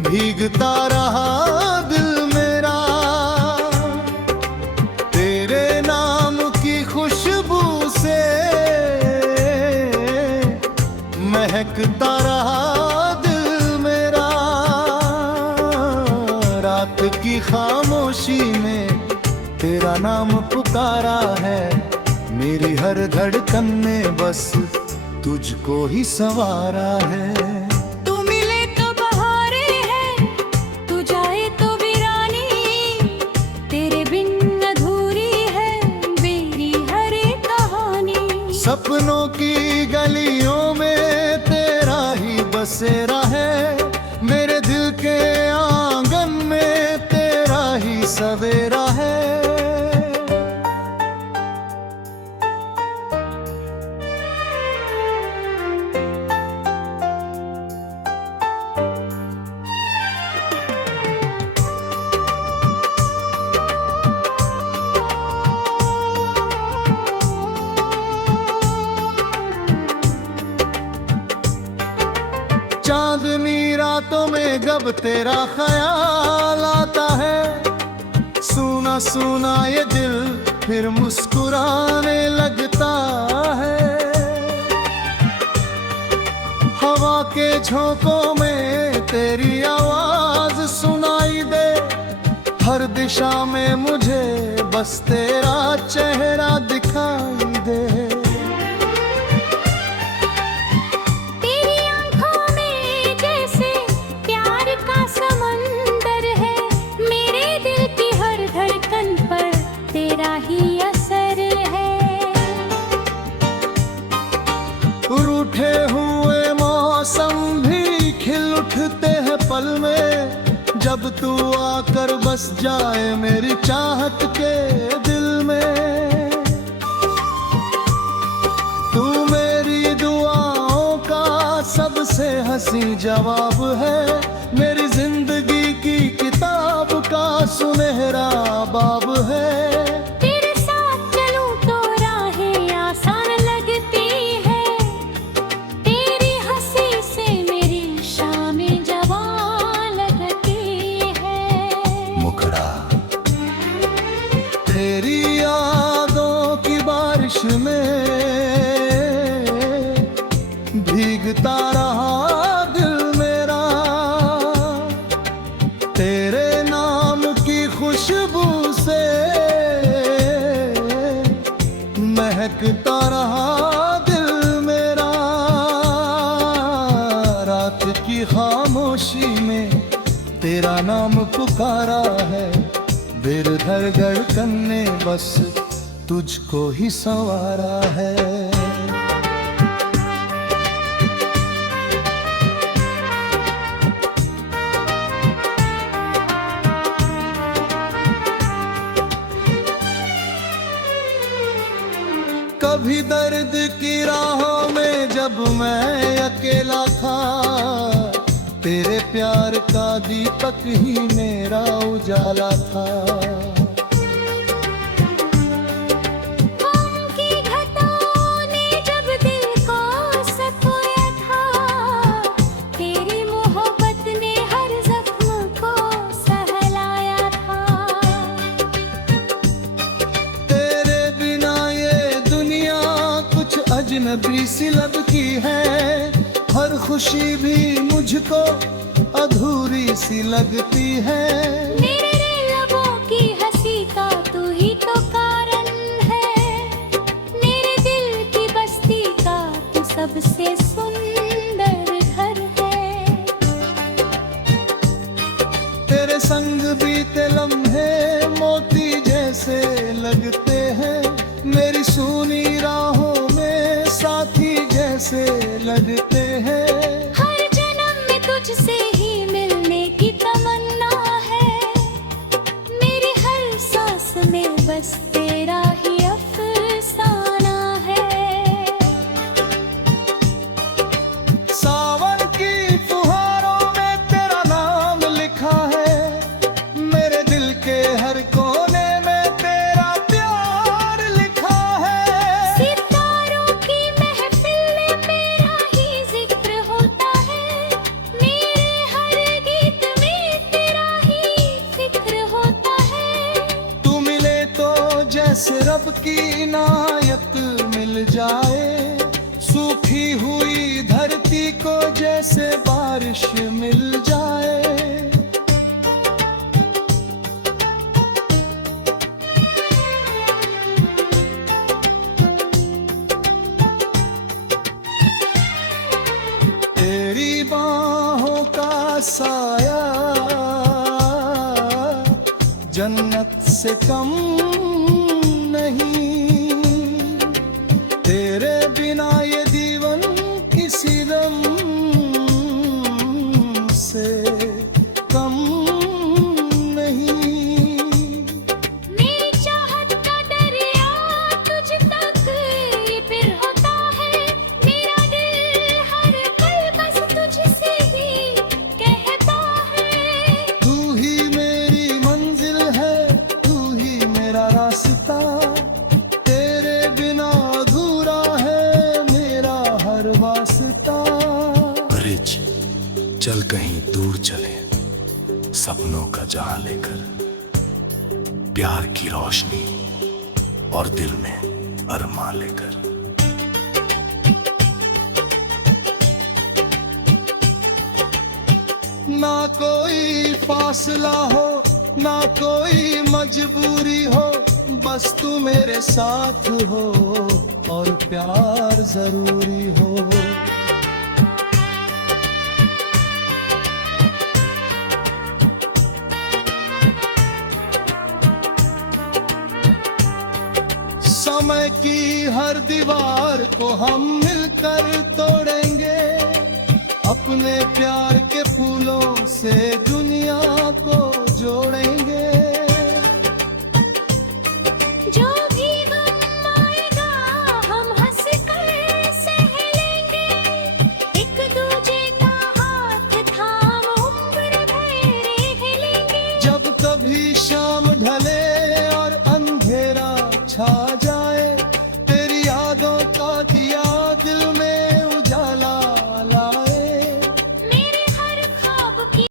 भीगता रहा दिल मेरा, तेरे नाम की खुशबू से महकता रहा दिल मेरा। रात की खामोशी में तेरा नाम पुकारा है, मेरी हर धड़कन में बस तुझको ही संवारा है। तू मिले तो बहारे है, तू जाए तो वीरानी, तेरे बिन अधूरी है मेरी हर एक कहानी। सपनों की गलियों में तेरा ही बसेरा है, मेरे दिल के आंगन में तेरा ही सवेरा है। चांदनी रातों में जब तेरा ख्याल आता है, सुना सुना ये दिल फिर मुस्कुराने लगता है। हवा के झोंकों में तेरी आवाज सुनाई दे, हर दिशा में मुझे बस तेरा चेहरा दिखाई दे। रूठे हुए मौसम भी खिल उठते हैं पल में, जब तू आकर बस जाए मेरी चाहत के दिल में। तू मेरी दुआओं का सबसे हंसी जवाब है, मेरी जिंदगी की किताब का सुनहरा बाब है। तेरी यादों की बारिश में भीगता रहा दिल मेरा, तेरे नाम की खुशबू से महकता रहा दिल मेरा। रात की खामोशी में तेरा नाम पुकारा है, दिल धड़कन ने बस तुझको ही संवारा है। कभी दर्द की राहों में जब मैं अकेला था, तेरे प्यार का दीपक ही मेरा उजाला था। गम की घटाओं ने जब दिल को सताया था, तेरी मोहब्बत ने हर जख्म को सहलाया था। तेरे बिना ये दुनिया कुछ अजनबी सी लगती है, हर खुशी भी मुझको अधूरी सी लगती है। मेरे लबों की हंसी का तू ही तो कारण है, मेरे दिल की बस्ती का तू सबसे सुंदर घर है। तेरे संग बीते लम्हे मोती जैसे लगते हैं, मेरी सूनी राहों में साथी जैसे लगते हैं। हर जन्म में तुझसे ही मिलने की तमन्ना है, मेरी हर सांस में बस तेरा ही अफसाना है। सावन की फुहारों में तेरा नाम लिखा है, मेरे दिल के हर कोने में तेरा प्यार सबकी इनायत मिल जाए, सूखी हुई धरती को जैसे बारिश मिल जाए। तेरी बाहों का साया जन्नत से कम नहीं, तेरे बिना ये जीवन किसी दम से कम नहीं। मेरी चाहत का दरिया तुझ तक ही फिर होता है, मेरा दिल हर पल बस तुझसे ही कहता है। तू ही मेरी मंजिल है, तू ही मेरा रास्ता, तेरे बिना अधूरा है मेरा हर वास्ता। ब्रिज चल कहीं दूर चले, सपनों का जहां लेकर, प्यार की रोशनी और दिल में अरमान लेकर। ना कोई फासला हो, ना कोई मजबूरी हो, बस तू मेरे साथ हो और प्यार जरूरी हो। समय की हर दीवार को हम मिलकर तोड़ेंगे, अपने प्यार के फूलों